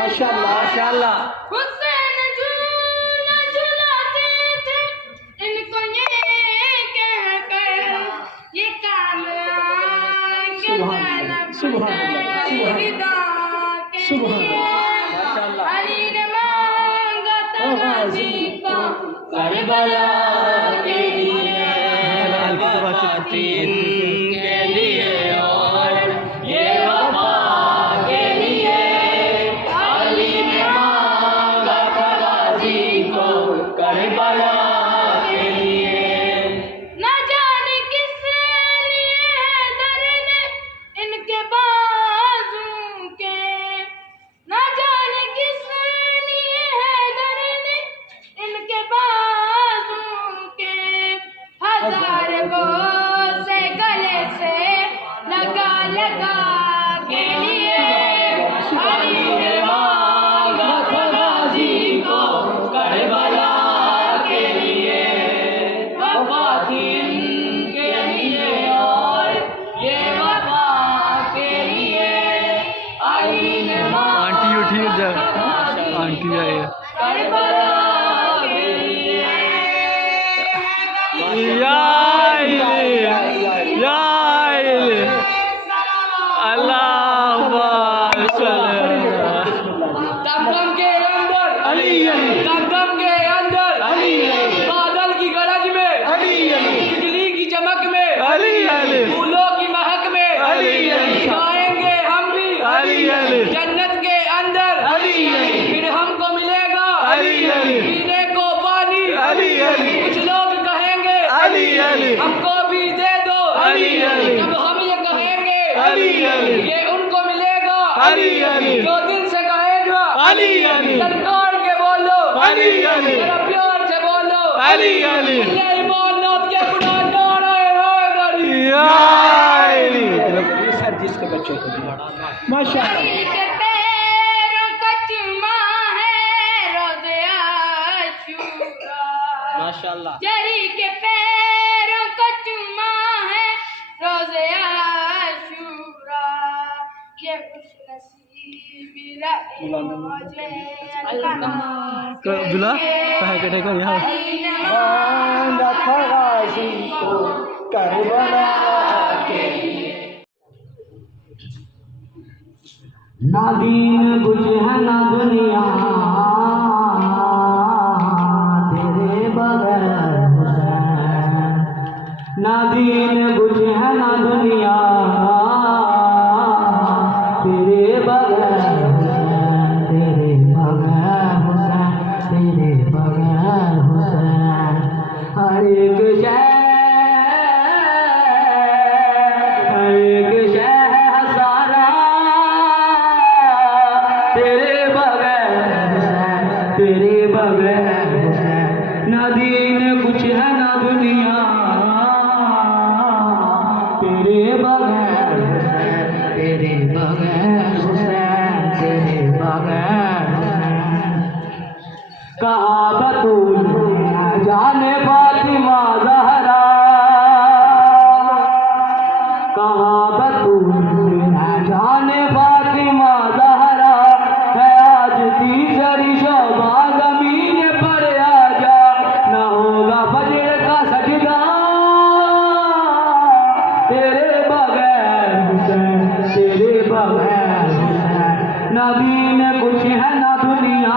माशाअल्लाह माशाअल्लाह हुसैन झूला झूलाते थे, इनको ये कहकर ये काम आएंगे रिदा के लिए। अली ने मांगा था गाजी को करबला के लिए, वफातीन के लिए और ये वफा के लिए। अली ने मांगा था गाजी को करबला के लिए। न जाने किस लिए दर ने इनके बाजू के, न जाने किस लिए दर ने इनके बाजू के। हजार बोसे गले से लगा लगा के लिए। अली ने मांगा था गाजी को करबला के लिए, वफा थी इनके लिए और ये वफा के लिए। अली ने आंटी उठी जा, आंटी आए करबला के लिए। दमदम के अंदर अली अली दमदम के अंदर अली अली बादल की गरज में, अली अली बिजली की चमक में, अली अली फूलों की महक में अली अली गाएंगे हम भी अली अली जन्नत के अंदर। अली अली फिर हमको मिलेगा अली अली पीने को पानी। अली अली कुछ लोग कहेंगे अली अली हमको भी दे दो। अली अली जब हम ये कहेंगे अली अली ये उनको मिलेगा। अली अली जो दिल से कहेगा अली अली ललकार के बोलो अली अली जरा प्यार से बोलो अली अली नहीं बोलना तो क्या खुदा नारे हैदरी। सर जिसके बच्चों को माशाअल्लाह अली के पैरों का चूमा है रोज़े आशूरा। माशाअल्लाह जरी के पैरों का चूमा है रोज़े आशूरा। ये खुशनसीबी रही मुझे बुला कहे कटे को यहाँ मांगा था गाजी को करबला के ना दीन कुछ है ना दुनिया तेरे बगैर हुसैन। ना दीन कुछ है ना दुनिया तेरे बगैर हुसैन, तेरे बगैर हुसैन, तेरे बगैर हुसैन। हर एक शह सारा तेरे बगैर हुसैन, तेरे बगैर हुसैन। ना दीन कुछ है ना दुनिया तेरे बगैर हुसैन, तेरे बगैर हुसैन, तेरे बगैर हुसैन। कहा बतूल जाने फातिमा ज़हरा, कहा बतूल जाने फातिमा ज़हरा। है आज तीसरी शोभा ज़मीन पर आजा, न होगा फजर का सजदा तेरे बगैर हुसैन, तेरे बगैर हुसैन। ना दीन कुछ है ना दुनिया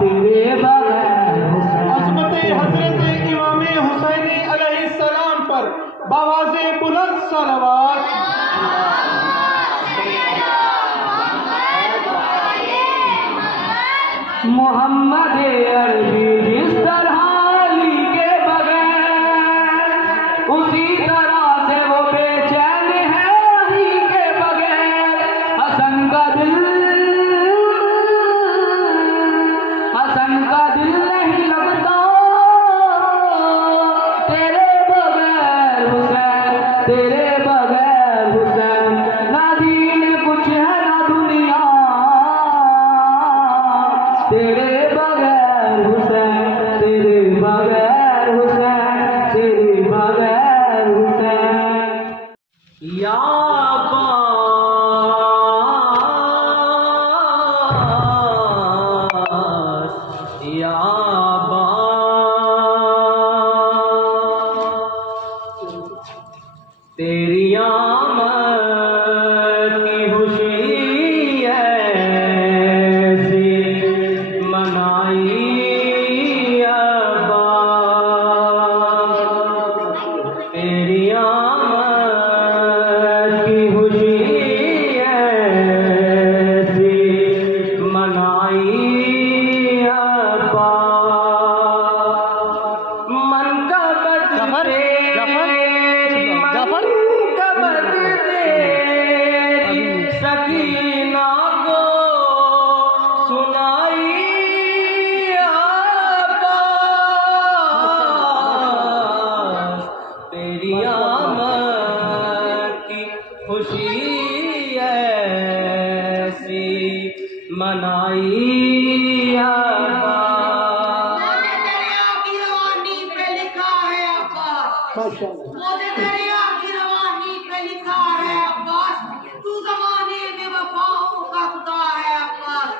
तेरे बगैर हुसैन। अज़मत हज़रत इमाम हुसैनी अलैहिस्सलाम पर बावाज़े बुलंद सलवात। मोहम्मद अरबी जिस तरह अली के बगैर तरह से वो बेचैन है वही के बगैर। हसन का दिल नहीं लगता तेरे बगैर हुसैन, तेरे बगैर हुसैन। ना दीन कुछ है ना दुनिया तेरे बगैर हुसैन, तेरे बगैर हुसैन, तेरे बगैर हुसैन। या अब्बास, या अब्बास, तेरी आमद की खुशी ऐसी मनाई अब्बास, तेरी आमद की खुशी ऐसी मनाई अब्बास। मन का बद सकीना को सुनाई अब्बास, तेरी आमद की खुशी ऐसी मनाई अब्बास। दरिया की रवानी पे लिखा है अब्बास, मोदी दरिया की रवानी पे लिखा है अब्बास। तू ज़माने में वफाओं का खुदा है अब्बास।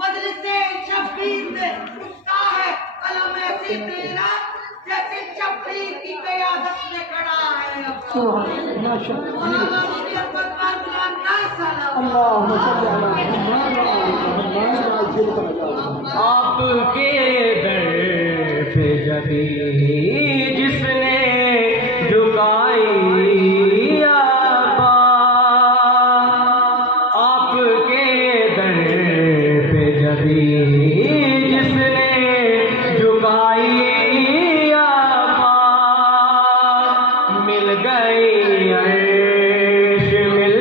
मजलिसे शब्बीर में उठता है कलम ऐसी तेरा जैसे शब्बीर की क़यादत में खड़ा है अब्बास। मौलाना मुझे अब्बास पर बुलाना सलाम। आपके दर पे जबी जिसने झुकाई अब्बास, आपके दर पे जबी जिसने झुकाई अब्बास, मिल गई अर्श, मिल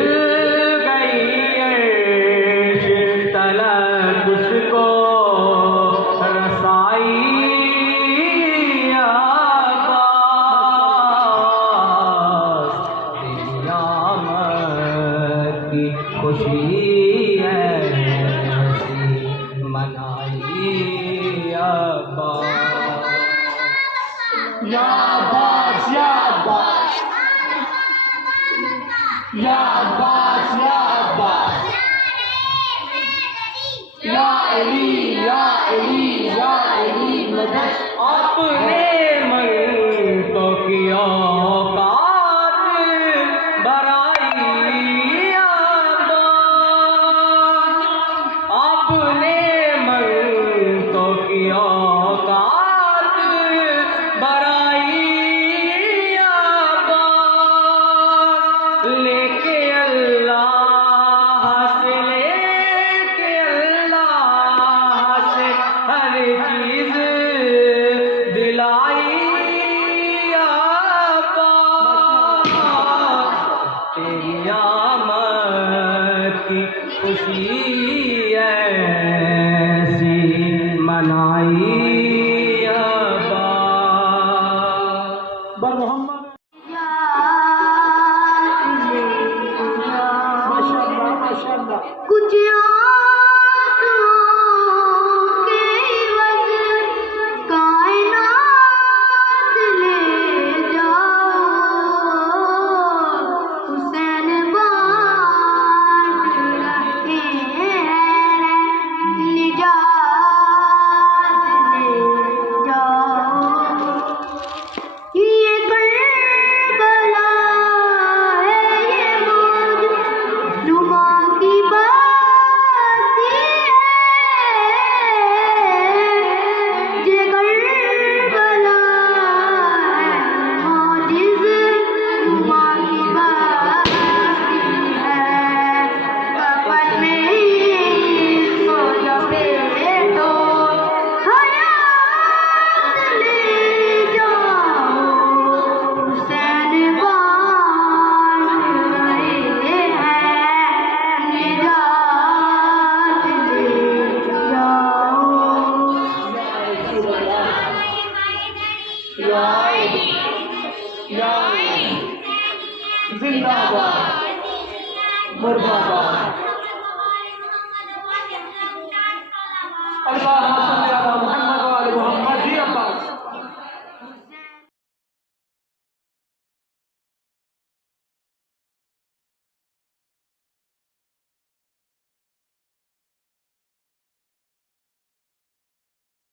गई अर्श, तलक उसको रसाई अब्बास, तेरी आमद की खुशी ऐसी मनाई अब्बास। या अब्बास, या अब्बास, या अब्बास, या अब्बास, या अली, या अली, या अली मदद। आपने मन तो किया औकात बराई अब्बास, आपने मन तो किया औकात बराई अब्बास, लेके अल्लाह से, लेके अल्लाह से हर चीज दिलाई अब्बास, तेरी आमद की खुशी ऐसी मनाई अब्बास। बर मोहम्मद कुछ आंसुओं के वज कायनात ले जाओ, हुसैन बांट रहे हैं निजात जिंदाबाद मुर्दाबाद। अल्लाहुम्मा सल्ली अला